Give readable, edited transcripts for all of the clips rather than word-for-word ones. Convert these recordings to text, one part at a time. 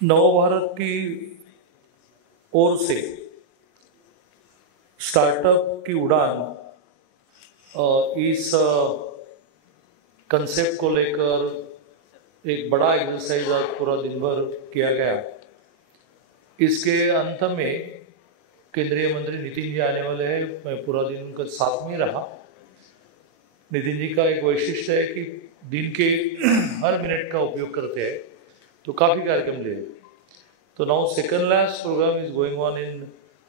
नवभारत की ओर से स्टार्टअप की उड़ान इस कंसेप्ट को लेकर एक बड़ा एक्सरसाइज आज पूरा दिन भर किया गया। इसके अंत में केंद्रीय मंत्री नितिन जी आने वाले हैं। मैं पूरा दिन उनका साथ में रहा। नितिन जी का एक वैशिष्ट्य है कि दिन के हर मिनट का उपयोग करते हैं, तो काफ़ी कार्यक्रम ले। तो now second last program is going on in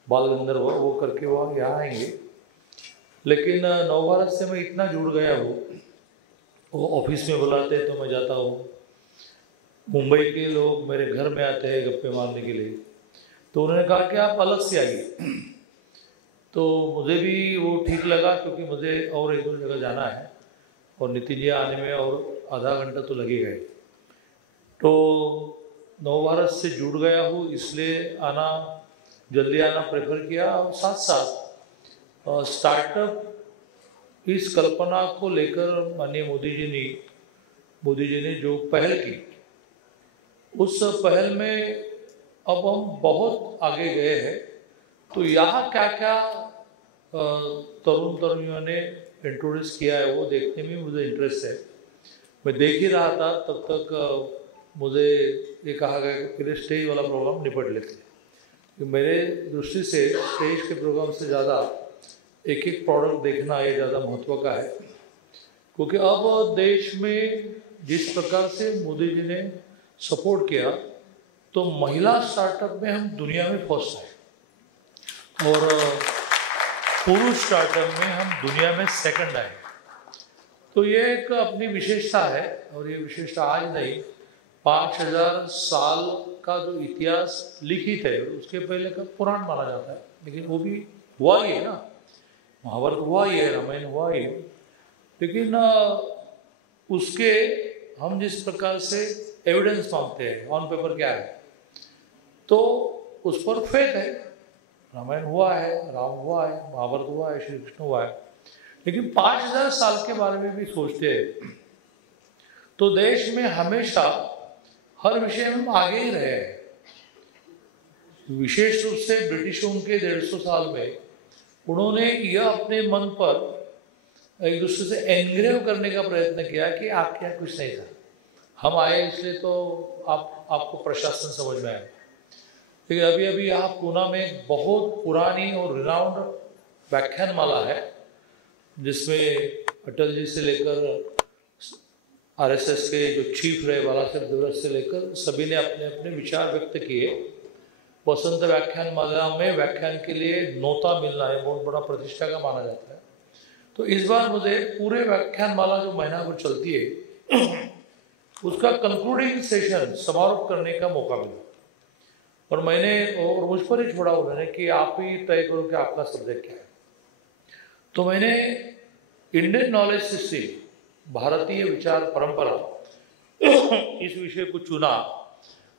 Bal Gandharva, वो करके वो यहाँ आएंगे। लेकिन नवभारत से मैं इतना जुड़ गया हूँ, वो ऑफिस में बुलाते हैं तो मैं जाता हूँ। मुंबई के लोग मेरे घर में आते हैं गप्पे मारने के लिए, तो उन्होंने कहा कि आप अलग से आइए। तो मुझे भी वो ठीक लगा, क्योंकि मुझे और एक दो जगह जाना है और नितिन जी आने में और आधा घंटा तो लगेगा ही। तो नवभारत से जुड़ गया हूँ, इसलिए जल्दी आना प्रेफर किया। और साथ साथ स्टार्टअप इस कल्पना को लेकर माननीय मोदी जी ने जो पहल की, उस पहल में अब हम बहुत आगे गए हैं। तो यहाँ क्या क्या तरुण तरुणियों ने इंट्रोड्यूस किया है वो देखने में मुझे इंटरेस्ट है। मैं देख ही रहा था, तब तक मुझे ये कहा गया कि पहले स्टेज वाला प्रोग्राम निपट लेते हैं। कि मेरे दृष्टि से स्टेज के प्रोग्राम से ज़्यादा एक एक प्रोडक्ट देखना ये ज़्यादा महत्व का है। क्योंकि अब देश में जिस प्रकार से मोदी जी ने सपोर्ट किया, तो महिला स्टार्टअप में हम दुनिया में फर्स्ट हैं और पुरुष स्टार्टअप में हम दुनिया में सेकंड आए। तो ये एक अपनी विशेषता है, और ये विशेषता आज नहीं, 5000 साल का जो इतिहास लिखित है उसके पहले का पुराण माना जाता है। लेकिन वो भी हुआ ही है ना, महाभारत हुआ ही है, रामायण हुआ ही है। लेकिन उसके हम जिस प्रकार से एविडेंस मांगते हैं, ऑन पेपर क्या है, तो उस पर फेथ है। रामायण हुआ है, राम हुआ है, महाभारत हुआ है, श्री कृष्ण हुआ है। लेकिन 5000 साल के बारे में भी सोचते हैं तो देश में हमेशा हर विषय में हम आगे ही रहे हैं। विशेष रूप से ब्रिटिशों के 150 साल में उन्होंने यह अपने मन पर एक दूसरे से एनग्रेव करने का प्रयत्न किया कि आपके यहाँ कुछ नहीं था, हम आए इसलिए तो आपको प्रशासन समझ में आया। लेकिन अभी अभी यहाँ पूना में बहुत पुरानी और रिनाउंड व्याख्यानमाला है, जिसमें अटल जी से लेकर आरएसएस के जो चीफ रहे बालासाहेब देवराज से लेकर सभी ने अपने अपने विचार व्यक्त किए। वसंत व्याख्यानमाला में व्याख्यान के लिए नोता मिलना है बहुत बड़ा प्रतिष्ठा का माना जाता है। तो इस बार मुझे पूरे व्याख्यानमाला जो महीना भर चलती है उसका कंक्लूडिंग सेशन समारोह करने का मौका मिला। और मैंने और मुझ पर ही छोड़ा उन्होंने कि आप ही तय करो कि आपका सब्जेक्ट क्या है। तो मैंने इंडियन नॉलेज सिस्टम, भारतीय विचार परंपरा, इस विषय को चुना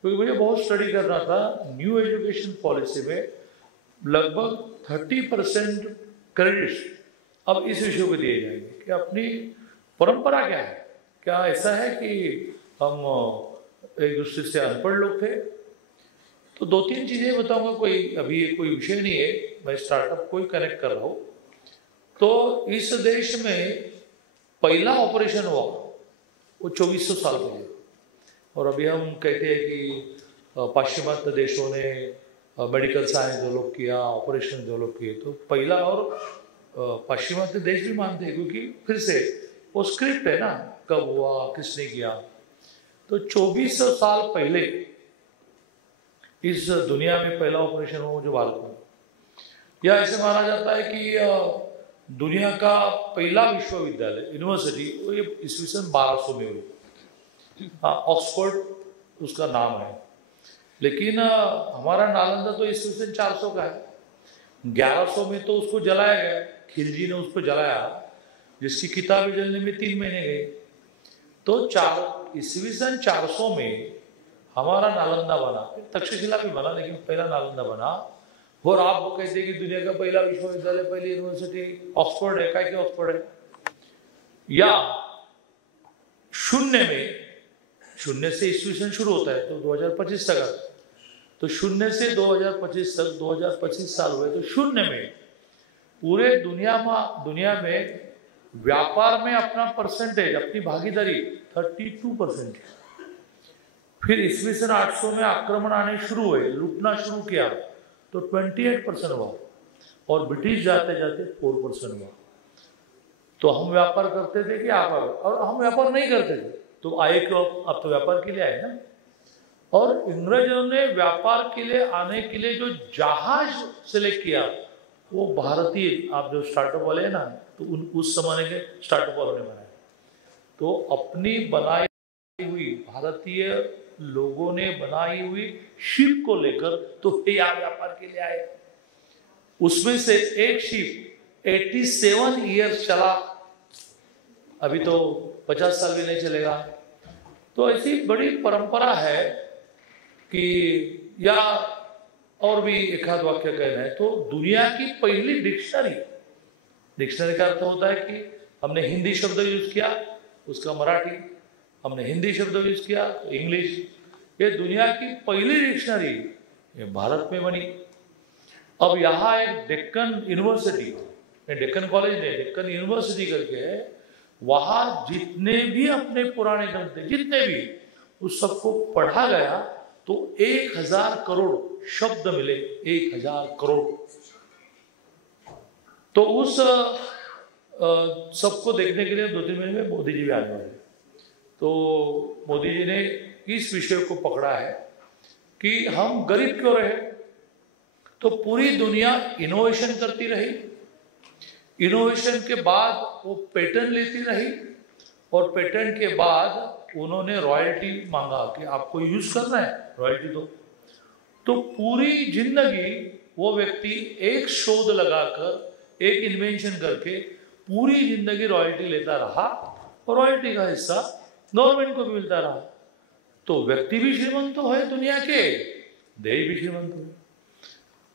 क्योंकि मुझे बहुत स्टडी करना था। न्यू एजुकेशन पॉलिसी में लगभग 30% क्रेडिट्स अब इस विषय को दिए जाएंगे कि अपनी परंपरा क्या है। क्या ऐसा है कि हम एक दूसरे से अनपढ़ लोग थे? तो 2-3 चीज़ें बताऊंगा, अभी कोई विषय नहीं है, मैं स्टार्टअप को ही कनेक्ट कर रहा हूँ। तो इस देश में पहला ऑपरेशन हुआ वो 2400 साल पहले, और अभी हम कहते हैं कि पाश्चिमात्य देशों ने मेडिकल साइंस डेवलप किया, ऑपरेशन डेवलप किए। तो पहला, और पाश्चिमात्य देश भी मानते हैं क्योंकि फिर से वो स्क्रिप्ट है ना, कब हुआ, किसने किया। तो 2400 साल पहले इस दुनिया में पहला ऑपरेशन हुआ जो भारत में, या ऐसे माना जाता है कि दुनिया का पहला विश्वविद्यालय, यूनिवर्सिटी, वो ये ईस्वीसन 1200 में हुई। ऑक्सफोर्ड उसका नाम है। लेकिन हमारा नालंदा तो ईस्वीसन 400 का है। 1100 में तो उसको जलाया गया, खिलजी ने उसको जलाया, जिसकी किताबें जलने में 3 महीने गए। तो ईस्वीसन 400 में हमारा नालंदा बना, तक्षशिला भी बना, लेकिन पहला नालंदा बना। और आप वो कहते हैं कि दुनिया का पहला विश्वविद्यालय, पहली यूनिवर्सिटी ऑक्सफोर्ड है। क्या ऑक्सफोर्ड है? या शून्य में शून्य से ईस्वी सन शुरू होता है तो 2025 तक आता है। तो शून्य से 2025 तक 2025 साल हुए। तो शून्य में पूरे दुनिया में व्यापार में अपना परसेंटेज, अपनी भागीदारी 32%। फिर ईस्वी सन 800 में आक्रमण आने शुरू हुए, लूटना शुरू किया तो 28% हुआ, और ब्रिटिश जाते जाते 4% हुआ। तो हम व्यापार करते थे कि आप, और हम व्यापार नहीं करते थे तो आए क्यों? अब तो व्यापार के लिए आए ना। और अंग्रेजों ने व्यापार के लिए आने के लिए जो जहाज सेलेक्ट किया वो भारतीय, आप जो स्टार्टअप वाले हैं ना, तो उस समय के स्टार्टअप वालों ने बनाया। तो अपनी बनाई हुई, भारतीय लोगों ने बनाई हुई शिप को लेकर तो यहाँ व्यापार के लिए आए। उसमें से एक शिप 87 ईयर्स चला, अभी तो 50 साल भी नहीं चलेगा। तो ऐसी बड़ी परंपरा है कि, या और भी एक आध वाक्य कहना है तो दुनिया की पहली डिक्शनरी का अर्थ होता है कि हमने हिंदी शब्द यूज किया, उसका मराठी, हमने हिंदी शब्द यूज किया इंग्लिश। ये दुनिया की पहली डिक्शनरी ये भारत में बनी। अब यहाँ एक डेक्कन यूनिवर्सिटी, डेक्कन कॉलेज ने डेक्कन यूनिवर्सिटी करके है, वहां जितने भी अपने पुराने ग्रंथ थे, जितने भी, उस सबको पढ़ा गया तो 1000 करोड़ शब्द मिले, 1000 करोड़। तो उस सबको देखने के लिए 2-3 महीने में मोदी जी भी आने वाले। तो मोदी जी ने इस विषय को पकड़ा है कि हम गरीब क्यों रहे। तो पूरी दुनिया इनोवेशन करती रही, इनोवेशन के बाद वो पेटेंट लेती रही, और पेटेंट के बाद उन्होंने रॉयल्टी मांगा कि आपको यूज करना है, रॉयल्टी दो। तो पूरी जिंदगी वो व्यक्ति एक शोध लगाकर, एक इन्वेंशन करके पूरी जिंदगी रॉयल्टी लेता रहा, और रॉयल्टी का हिस्सा गवर्नमेंट को भी मिलता रहा। तो व्यक्ति भी श्रीमंत है दुनिया के, देश भी श्रीमंत है।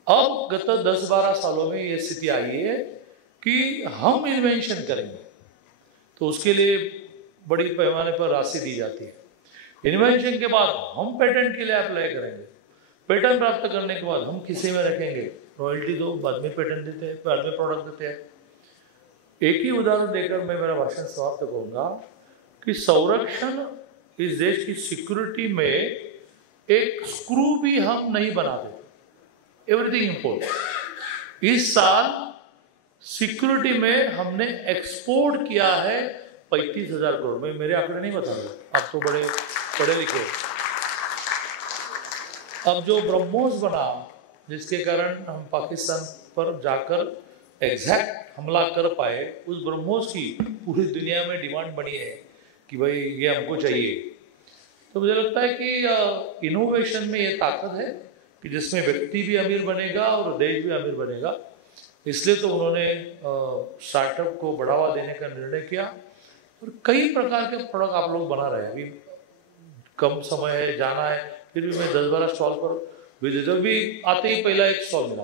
अब गत 10-12 सालों में ये स्थिति आई है कि हम इन्वेंशन करेंगे तो उसके लिए बड़ी पैमाने पर राशि दी जाती है। इन्वेंशन के बाद हम पेटेंट के लिए अप्लाई करेंगे, पेटेंट प्राप्त करने के बाद हम किसी में रखेंगे, रॉयल्टी दो, बाद में पेटेंट देते हैं, बाद में प्रोडक्ट देते हैं। एक ही उदाहरण देकर मैं मेरा भाषण समाप्त करूंगा कि संरक्षण इस देश की सिक्योरिटी में एक स्क्रू भी हम नहीं बनाते, एवरीथिंग इंपोर्ट। इस साल सिक्योरिटी में हमने एक्सपोर्ट किया है 35,000 करोड़ में। मेरे आंकड़े नहीं बता रहे, आप तो बड़े पढ़े लिखे। अब जो ब्रह्मोस बना, जिसके कारण हम पाकिस्तान पर जाकर एग्जैक्ट हमला कर पाए, उस ब्रह्मोस की पूरी दुनिया में डिमांड बनी है कि भाई ये हमको चाहिए। तो मुझे लगता है कि इनोवेशन में ये ताकत है कि जिसमें व्यक्ति भी अमीर बनेगा और देश भी अमीर बनेगा। इसलिए तो उन्होंने स्टार्टअप को बढ़ावा देने का निर्णय किया, और कई प्रकार के प्रोडक्ट आप लोग बना रहे हैं। अभी कम समय है, जाना है, फिर भी मैं 10-12 स्टॉल पर विजिट, भी आते ही पहला एक स्टॉल मिला।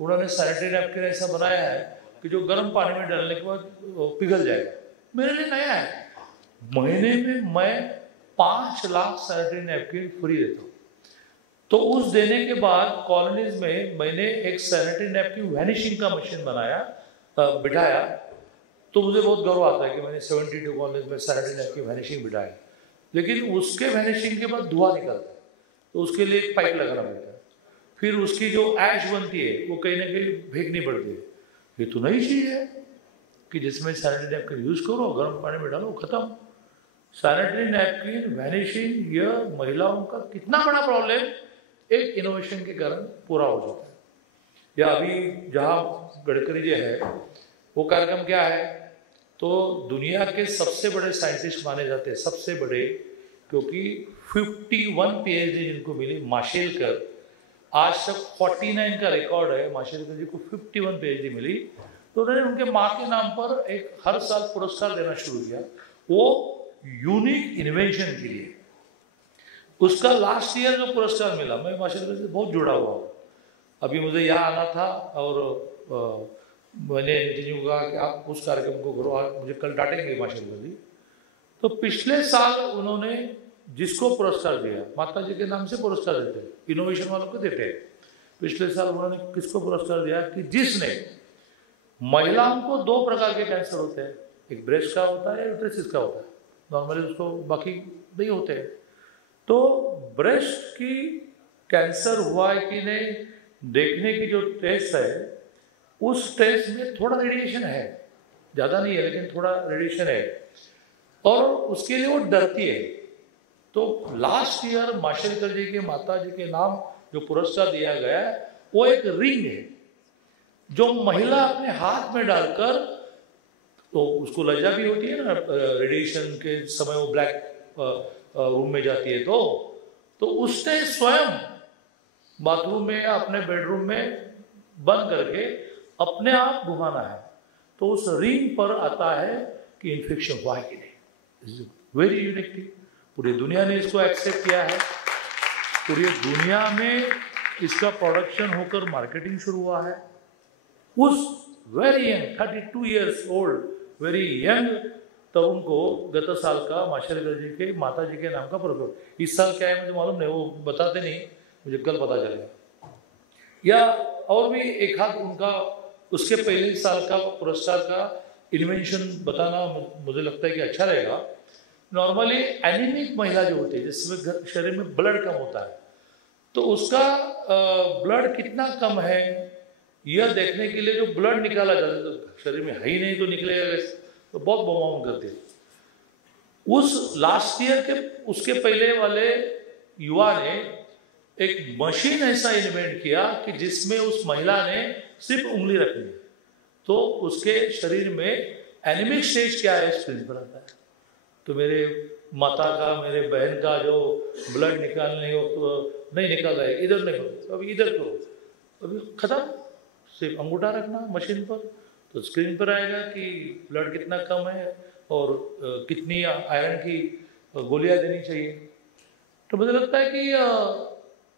उन्होंने सैनिटरी नैपकिन ऐसा बनाया है कि जो गर्म पानी में डालने के बाद पिघल जाएगा। मेरे लिए नया है। महीने में मैं 5 लाख सैनिटरी नैपकिन फ्री देता हूँ। तो उस देने के बाद कॉलोनीज में मैंने एक सैनिटरी नैपकिन वैनिशिंग का मशीन बनाया, बिठाया। तो मुझे बहुत गर्व आता है कि मैंने 72 कॉलेज में सैनिटरी नैपकिन वैनिशिंग बिठाया। लेकिन उसके वैनिशिंग के बाद धुआं निकलता है, तो उसके लिए एक पाइप लगाना पड़ता है। फिर उसकी जो ऐश बनती है वो कहीं ना कहीं फेंकनी पड़ती है। ये तो नई चीज़ है कि जिसमें सैनिटरी नैपकिन यूज करो, गर्म पानी में डालो, खत्म। सैनिटरी नैपकिन वैनिशिंग, यह महिलाओं का कितना बड़ा प्रॉब्लम एक इनोवेशन के कारण पूरा हो जाता है। या अभी जहाँ गडकरी जी है, वो कार्यक्रम क्या है, तो दुनिया के सबसे बड़े साइंटिस्ट माने जाते हैं, सबसे बड़े, क्योंकि 51 PhD जिनको मिली। माशेलकर, आज तक 49 का रिकॉर्ड है, माशेलकर जी को 51 PhD मिली। तो उन्होंने उनके माँ के नाम पर एक हर साल पुरस्कार देना शुरू किया, वो यूनिक इन्वेंशन के लिए। उसका लास्ट ईयर जो पुरस्कार मिला, मैं माशेलकर से बहुत जुड़ा हुआ हूँ। अभी मुझे यहाँ आना था और मैंने नितिन जी को कहा कि आप उस कार्यक्रम को करो, आज मुझे कल डांटेंगे माशेलकर जी। तो पिछले साल उन्होंने जिसको पुरस्कार दिया, माता जी के नाम से पुरस्कार देते हैं, इनोवेशन वालों को देते हैं। पिछले साल उन्होंने किसको पुरस्कार दिया कि जिसने, महिलाओं को 2 प्रकार के कैंसर होते हैं, एक ब्रेस्ट का होता है, यूट्रस का होता है, नॉर्मली उसको बाकी नहीं होते हैं। तो ब्रेस्ट की कैंसर हुआ है कि नहीं देखने की जो टेस्ट है, उस टेस्ट में थोड़ा रेडिएशन है, ज़्यादा नहीं है लेकिन थोड़ा रेडिएशन है, और उसके लिए वो डरती है। तो लास्ट ईयर माशेलकर जी के माता जी के नाम जो पुरस्कार दिया गया है, वो एक रिंग है जो महिला अपने हाथ में डालकर, तो उसको लज्जा भी होती है ना, रेडिएशन के समय वो ब्लैक रूम में जाती है, तो उसने स्वयं बाथरूम में या अपने बेडरूम में बंद करके अपने आप घुमाना है, तो उस रिंग पर आता है कि इन्फेक्शन हुआ है कि नहीं। वेरी यूनिक थी, पूरी दुनिया ने इसको एक्सेप्ट किया है, पूरी दुनिया में इसका प्रोडक्शन होकर मार्केटिंग शुरू हुआ है। उस very young 32 years old very young Tarun को गत साल का माशेलकर जी के माता जी के नाम का पुरस्कार, इस साल क्या है मुझे मालूम नहीं, वो बताते नहीं, मुझे कल पता चलेगा। या और भी एक हाथ उनका उसके पहले साल का पुरस्कार का इन्वेंशन बताना मुझे लगता है कि अच्छा रहेगा। नॉर्मली एनीमिक महिला जो होती है, जिसमें शरीर में ब्लड कम होता है, तो उसका ब्लड कितना कम है यह देखने के लिए जो ब्लड निकाला जाता है, तो शरीर में है ही नहीं तो निकलेगा कैसे, तो बहुत बवाम करते हैं। उस लास्ट ईयर के उसके पहले वाले युवा ने एक मशीन ऐसा इन्वेंट किया कि जिसमें उस महिला ने सिर्फ उंगली रखनी, तो उसके शरीर में एनीमिक स्टेज क्या है स्क्रीन पर आता है। तो मेरे माता का, मेरे बहन का जो ब्लड निकालने हो तो नहीं निकाल रहा है, इधर नहीं करो, अभी इधर करो, अभी खत्म, सिर्फ अंगूठा रखना मशीन पर, तो स्क्रीन पर आएगा कि ब्लड कितना कम है और कितनी आयरन की गोलियां देनी चाहिए। तो मुझे लगता है कि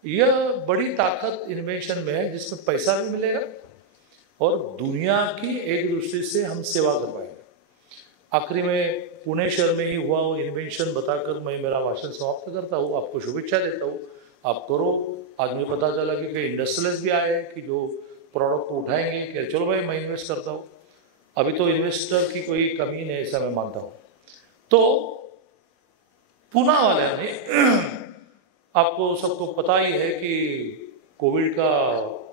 यह बड़ी ताकत इन्वेंशन में है, जिसमें पैसा भी मिलेगा और दुनिया की एक दूसरे से हम सेवा कर पाएंगे। आखिरी में पुणे शहर में ही हुआ वो इन्वेंशन बताकर मैं मेरा भाषण समाप्त करता हूँ, आपको शुभेच्छा देता हूँ, आप करो। आज मुझे पता चला कि कई इंडस्ट्रियलिस्ट भी आए हैं कि जो प्रोडक्ट को उठाएंगे कि चलो भाई मैं इन्वेस्ट करता हूँ। अभी तो इन्वेस्टर की कोई कमी नहीं, ऐसा मैं मानता हूँ। तो पूना वाले ने आपको सबको पता ही है कि कोविड का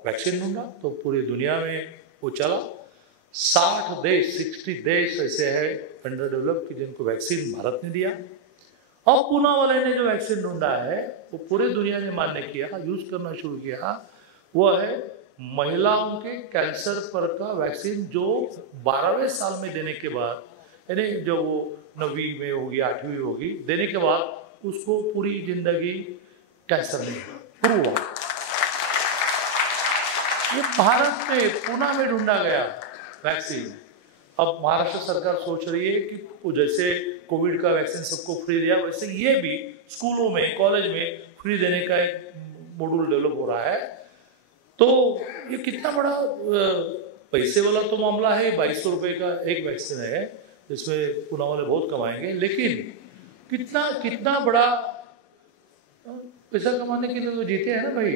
वैक्सीन ढूंढा, तो पूरी दुनिया में वो चला। 60 देश ऐसे हैं अंडर डेवलप कि जिनको वैक्सीन भारत ने दिया, और पूना वाले ने जो वैक्सीन ढूंढा है वो पूरे दुनिया ने मान्य किया, यूज करना शुरू किया। वो है महिलाओं के कैंसर पर का वैक्सीन, जो 12वें साल में देने के बाद, यानी जो वो 9वीं में होगी 8वीं होगी, देने के बाद उसको पूरी जिंदगी कैंसर नहीं प्रूव हुआ। ये भारत में पुणे में ढूंढा गया वैक्सीन। अब महाराष्ट्र सरकार सोच रही है कि जैसे कोविड का वैक्सीन सबको फ्री दिया, वैसे ये भी स्कूलों में, कॉलेज में फ्री देने का एक मॉड्यूल डेवलप हो रहा है। तो ये कितना बड़ा पैसे वाला तो मामला है। 2200 रुपये का एक वैक्सीन है, जिसमें पुणे वाले बहुत कमाएंगे, लेकिन कितना बड़ा पैसा कमाने के लिए तो जीते हैं ना भाई।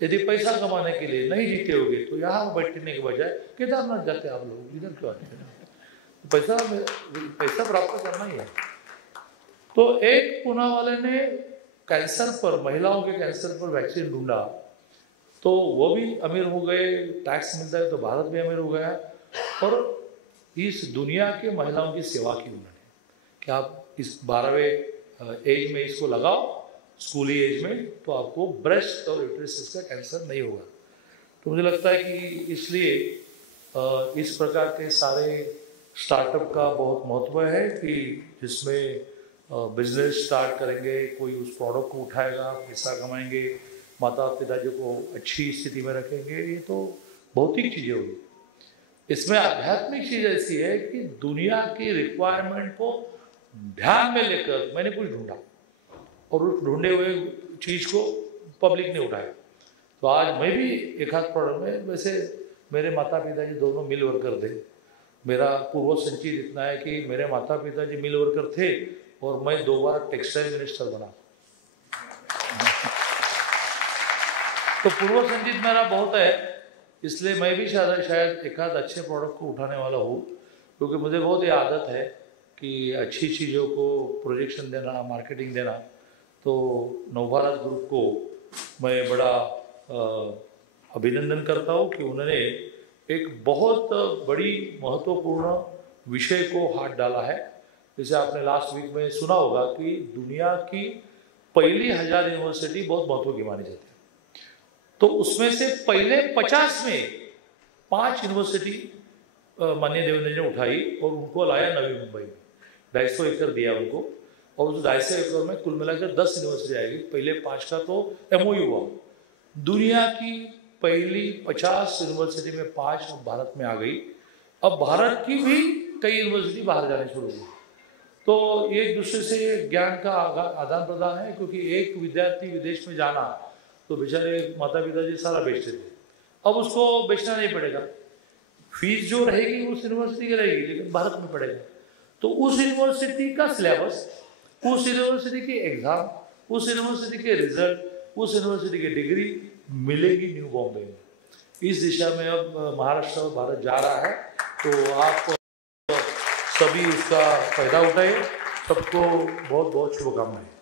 यदि पैसा कमाने के लिए नहीं जीते होगे तो यहाँ बैठने के बजाय केदारनाथ जाते आप लोग, इधर क्यों आते हैं? पैसा प्राप्त करना ही है। तो एक पुणे वाले ने कैंसर पर, महिलाओं के कैंसर पर वैक्सीन ढूंढा, तो वो भी अमीर हो गए, टैक्स मिलता है तो भारत भी अमीर हो गया, और इस दुनिया के महिलाओं की सेवा की उन्होंने कि आप इस 12वें एज में इसको लगाओ, स्कूली एज में, तो आपको ब्रेस्ट और यूट्रस का कैंसर नहीं होगा। तो मुझे लगता है कि इसलिए इस प्रकार के सारे स्टार्टअप का बहुत महत्व है कि जिसमें बिजनेस स्टार्ट करेंगे, कोई उस प्रोडक्ट को उठाएगा, पैसा कमाएंगे, माता पिताजी को अच्छी स्थिति में रखेंगे। ये तो भौतिक चीज़ें होगी। इसमें आध्यात्मिक चीज़ ऐसी है कि दुनिया की रिक्वायरमेंट को ध्यान में लेकर मैंने कुछ ढूंढा, और उस ढूंढे हुए चीज़ को पब्लिक ने उठाया। तो आज मैं भी एक हाथ प्रोडक्ट में, वैसे मेरे माता पिताजी दोनों मिल वर्कर थे, मेरा पूर्व संचित इतना है कि मेरे माता पिता जी मिल वर्कर थे और मैं 2 बार टेक्सटाइल मिनिस्टर बना। तो पूर्व संचित मेरा बहुत है, इसलिए मैं भी शायद एक आध अच्छे प्रोडक्ट को उठाने वाला हूँ, क्योंकि मुझे बहुत ये आदत है कि अच्छी चीज़ों को प्रोजेक्शन देना, मार्केटिंग देना। तो नवभारत ग्रुप को मैं बड़ा अभिनंदन करता हूँ कि उन्होंने एक बहुत बड़ी महत्वपूर्ण विषय को हाथ डाला है। जैसे आपने लास्ट वीक में सुना होगा कि दुनिया की पहली 1000 यूनिवर्सिटी बहुत महत्व की मानी जाती है, तो उसमें से पहले 50 में 5 यूनिवर्सिटी माननीय देवेंद्र ने उठाई और उनको लाया नवी मुंबई में। 250 एकड़ दिया उनको, और उस 250 एकड़ में कुल मिलाकर 10 यूनिवर्सिटी आएगी। पहले 5 का तो MOU हुआ। दुनिया की पहली 50 यूनिवर्सिटी में 5 भारत में आ गई। अब भारत की भी कई यूनिवर्सिटी बाहर जाने शुरू हुई। तो एक दूसरे से ज्ञान का आदान प्रदान है, क्योंकि एक विद्यार्थी विदेश में जाना तो बेचारे माता पिता जी सारा बेचते थे, अब उसको बेचना नहीं पड़ेगा। फीस जो रहेगी उस यूनिवर्सिटी की रहेगी, लेकिन भारत में पड़ेगा। तो उस यूनिवर्सिटी का सिलेबस, उस यूनिवर्सिटी की एग्जाम, उस यूनिवर्सिटी के रिजल्ट, उस यूनिवर्सिटी की डिग्री मिलेगी न्यू बॉम्बे में। इस दिशा में अब महाराष्ट्र और भारत जा रहा है। तो आप सभी इसका फायदा उठाइए। सबको बहुत बहुत शुभकामनाएं।